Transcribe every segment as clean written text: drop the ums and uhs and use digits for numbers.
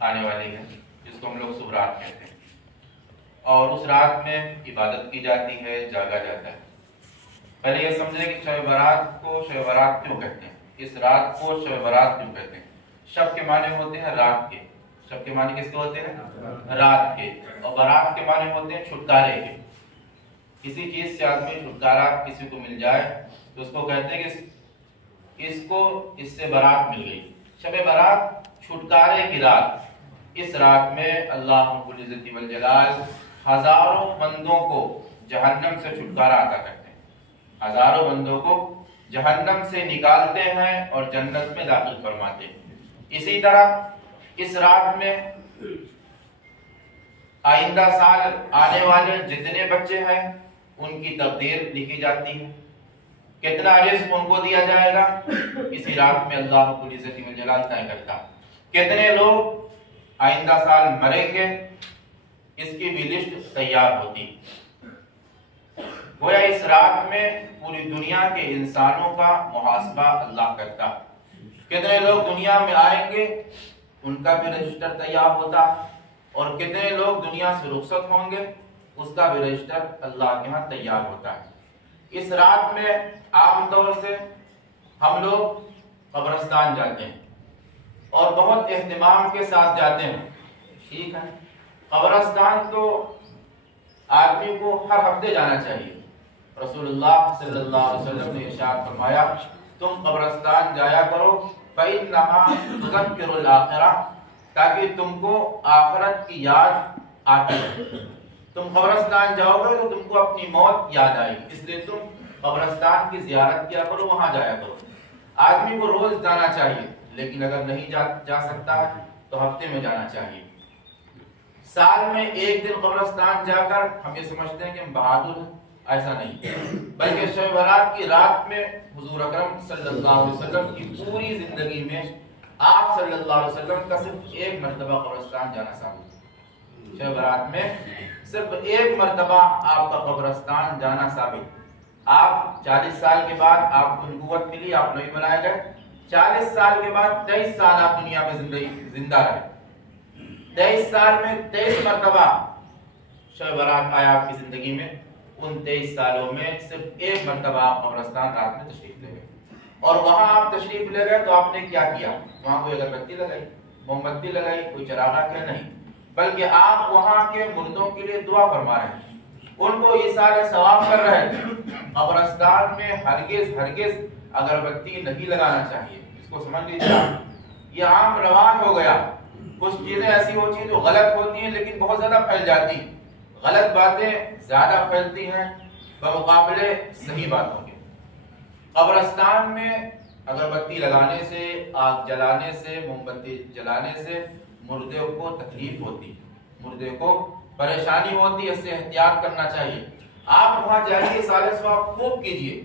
آنے والی ہے جس کو ہم لوگ صبح رات کہتے ہیں، اور اس رات میں عبادت کی جاتی ہے، جاگا جاتا ہے۔ پہلے یہ سمجھیں کہ شب برات کو شب برات کیوں کہتے ہیں، اس رات کو شب برات کیوں کہتے ہیں۔ شب کے معنی ہوتے ہیں رات کے، شب کے معنی کس کے ہوتے ہیں؟ رات کے، اور برات کے معنی ہوتے ہیں چھٹکارے کے۔ کسی چیز سے آدمی چھٹکارا کسی کو مل جائے تو اس کو کہتے ہیں کہ اس کو اس سے برات مل گئی۔ شب برات چھٹکارے کی رات، اس رات میں اللہ رب العزت والجلال ہزاروں بندوں کو جہنم سے چھٹکارا عطا کرتے ہیں، ہزاروں بندوں کو جہنم سے نکالتے ہیں اور جنت میں داخل فرماتے ہیں۔ اسی طرح اس رات میں آئندہ سال آنے والے جتنے بچے ہیں ان کی تقدیر لکھی جاتی ہے، کتنا رزق ان کو دیا جائے گا اسی رات میں اللہ رب العزت والجلال طے کرتا ہے۔ کتنے لوگ آئندہ سال مریں گے اس کی بھی لسٹ تیار ہوتی۔ گویا اس رات میں پوری دنیا کے انسانوں کا محاسبہ اللہ کرتا۔ کتنے لوگ دنیا میں آئیں گے ان کا بھی رجسٹر تیار ہوتا، اور کتنے لوگ دنیا سے رخصت ہوں گے اس کا بھی رجسٹر اللہ کے ہاں تیار ہوتا ہے۔ اس رات میں عام طور سے ہم لوگ قبرستان جاتے ہیں اور بہت اہتمام کے ساتھ جاتے ہیں، ٹھیک ہے۔ قبرستان تو آدمی کو ہر ہفتے جانا چاہیے۔ رسول اللہ صلی اللہ علیہ وسلم نے ارشاد فرمایا تم قبرستان جایا کرو فَإِنَّهَا تُذَكِّرُ الْآخِرَةَ، تاکہ تم کو آخرت کی یاد آتی ہے۔ تم قبرستان جاؤ گے تو تم کو اپنی موت یاد آئے گی، اس لیے تم قبرستان کی زیارت کیا کرو، وہاں جایا کرو۔ آدمی کو روز جانا چاہیے، لیکن اگر نہیں جا سکتا ہے تو ہفتے میں جانا چاہیے۔ سال میں ایک دن قبرستان جا کر ہم یہ سمجھتے ہیں کہ ہم بہادر ہیں، ایسا نہیں، بلکہ شب برات کی رات میں حضور اکرم صلی اللہ علیہ وسلم کی پوری زندگی میں آپ صلی اللہ علیہ وسلم کا صرف ایک مرتبہ قبرستان جانا ثابت ہے۔ شب برات میں صرف ایک مرتبہ آپ کا قبرستان جانا ثابت۔ آپ 40 سال کے بعد آپ کو نبوت ملی، آپ نبی بنائے گئے، 40 سال کے بعد 23 سال آپ دنیا میں زندہ رہے، 23 سال میں 23 مرتبہ شب برات آیا آپ کی زندگی میں۔ ان 23 سالوں میں صرف ایک مرتبہ آپ قبرستان رات میں تشریف لے گئے، اور وہاں آپ تشریف لے گئے تو آپ نے کیا کیا؟ وہاں کوئی اگربتی لگائی، موم بتی لگائی، کوئی چراغا کیا؟ نہیں، بلکہ آپ وہاں کے مردوں کے لیے دعا فرما رہے ہیں، ان کو ایصال ثواب کر رہے ہیں۔ قبرستان میں ہرگز اگربتی نہیں لگانا چاہیے، اس کو سمجھ لیجیے۔ یہ عام رواج ہو گیا، کچھ چیزیں ایسی ہوتی ہیں جو غلط ہوتی ہیں لیکن بہت زیادہ پھیل جاتی ہیں، غلط باتیں زیادہ پھیلتی ہیں بمقابلے صحیح باتوں کے۔ قبرستان میں اگربتی لگانے سے، آگ جلانے سے، موم بتی جلانے سے مردے کو تکلیف ہوتی، مردے کو پریشانی ہوتی، اس سے احتیاط کرنا چاہیے۔ آپ وہاں جائیے، سالے ثواب خوب کیجئے،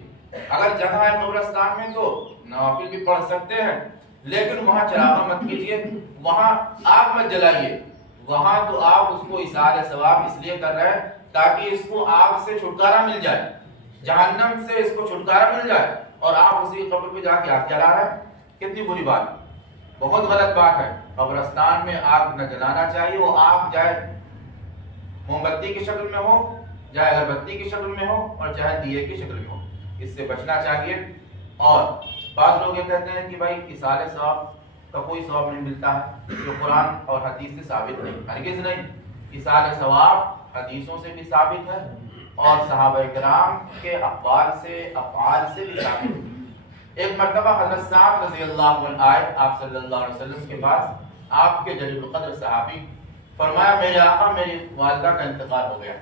اگر جگہ ہے قبرستان میں تو نوافل بھی پڑھ سکتے ہیں، لیکن وہاں چراغاں مت کیجئے، وہاں آگ مت جلائیے، وہاں تو آپ اس کو ایصال ثواب اس لیے کر رہے ہیں تاکہ اس کو آگ سے چھٹکارا مل جائے، جہنم سے اس کو چھٹکارا مل جائے، اور آپ اسی قبر پہ جا کے آگ جلا رہے ہیں۔ کتنی بری بات، بہت غلط بات ہے۔ قبرستان میں آگ نہ جلانا چاہیے، وہ آگ چاہے موم بتی کی شکل میں ہو، چاہے اگربتی کی شکل میں ہو، اور چاہے دیے کی شکل میں ہو، اس سے بچنا چاہیے۔ اور بعض لوگ یہ کہتے ہیں کہ بھائی ایصال ثواب کا کوئی ثواب نہیں ملتا ہے، جو قرآن اور حدیث سے ثابت نہیں، ہرگز نہیں۔ ایصال ثواب حدیثوں سے بھی ثابت ہے اور صحابہ کرام کے اقوال سے، افعال سے بھی ثابت ہے۔ ایک مرتبہ حضرت سعد رضی اللہ عنہ آئے آپ صلی اللہ علیہ وسلم کے پاس، آپ کے جلیل القدر صحابی، فرمایا میرے آقا میری والدہ کا انتقال ہو گیا،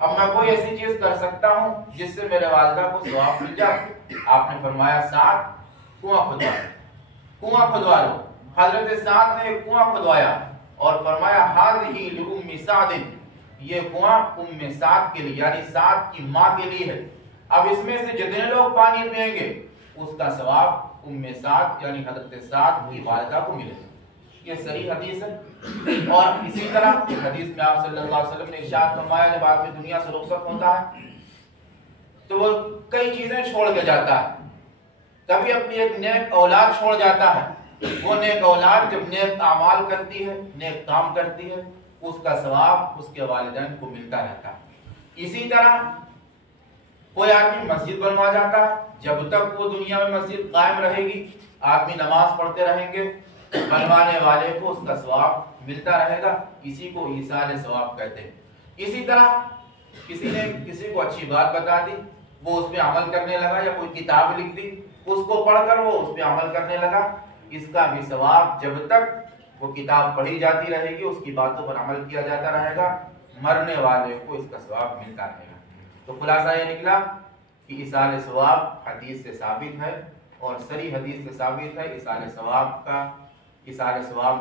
اب میں کوئی ایسی چیز کر سکتا ہوں جس سے میرے والدہ کو ثواب مل جائے؟ آپ نے فرمایا سعد کنواں کھدوا لو، کنواں کھدوا لو۔ حضرت سعد نے ایک کنواں کھدوایا اور فرمایا ہذہ لأم سعد، یہ کنواں ام سعد کے لیے یعنی سعد کی ماں کے لیے ہے، اب اس میں سے جتنے لوگ پانی پئیں گے اس کا ثواب ام سعد یعنی حضرت سعد کی والدہ کو ملے گا۔ یہ صحیح حدیث ہے۔ اور اسی طرح حدیث میں آپ صلی اللہ علیہ وسلم نے ارشاد فرمایا جب آدمی دنیا سے رخصت ہوتا ہے تو وہ کئی چیزیں چھوڑ کے جاتا ہے، کبھی اپنی ایک نیک اولاد چھوڑ جاتا ہے، وہ نیک اولاد جب نیک اعمال کرتی ہے، نیک کام کرتی ہے، اس کا ثواب اس کے والدین کو ملتا رہتا ہے۔ اسی طرح کوئی آدمی مسجد بنوا جاتا ہے، جب تک وہ دنیا میں مسجد قائم رہے گی، آدمی نماز پڑھتے رہیں گے، بنوانے والے کو اس کا ثواب ملتا رہے گا، اسی کو ایصال ثواب کہتے ہیں۔ اسی طرح کسی نے کسی کو اچھی بات بتا دی، وہ اس پہ عمل کرنے لگا، یا کوئی کتاب لکھ دی، اس کو پڑھ کر وہ اس پہ عمل کرنے لگا، اس کا بھی ثواب جب تک وہ کتاب پڑھی جاتی رہے گی، اس کی باتوں پر عمل کیا جاتا رہے گا، مرنے والے کو اس کا ثواب ملتا رہے گا۔ تو خلاصہ یہ نکلا کہ ایصال ثواب حدیث سے ثابت ہے، اور صریح حدیث سے ثابت ہے ایصال ثواب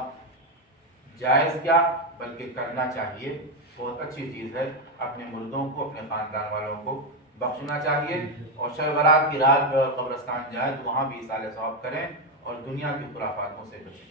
جائز کیا بلکہ کرنا چاہیے، بہت اچھی چیز ہے۔ اپنے مردوں کو، اپنے خاندان والوں کو بخشنا چاہیے، اور شب برات کی رات میں قبرستان جائیں تو وہاں بھی ایصال ثواب کریں، اور دنیا کی خرافاتوں سے بچیں۔